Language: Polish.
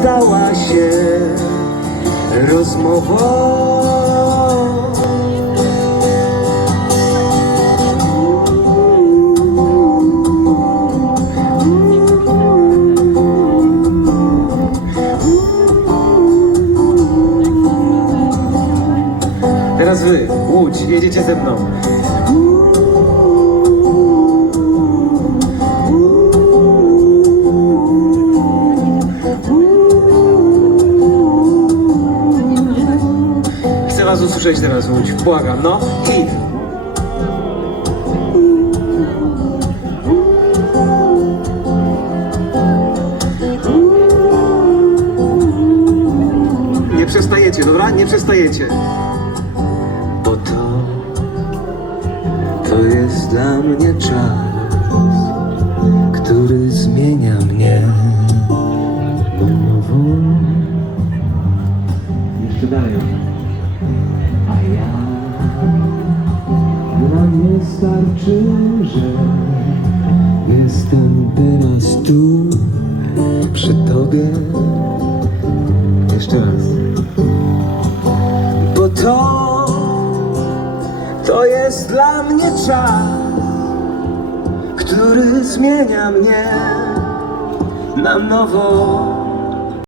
stała się rozmową. Teraz wy, Łódź, jedziecie ze mną. Was usłyszeć teraz, Łódź. Błagam, no. I... Nie przestajecie, dobra? Nie przestajecie. Bo to, to jest dla mnie czas, który zmienia mnie. Jeszcze dalej. A ja dla mnie starczy, że jestem teraz tu przy tobie. Jeszcze raz. Bo to, to jest dla mnie czas, który zmienia mnie na nowo.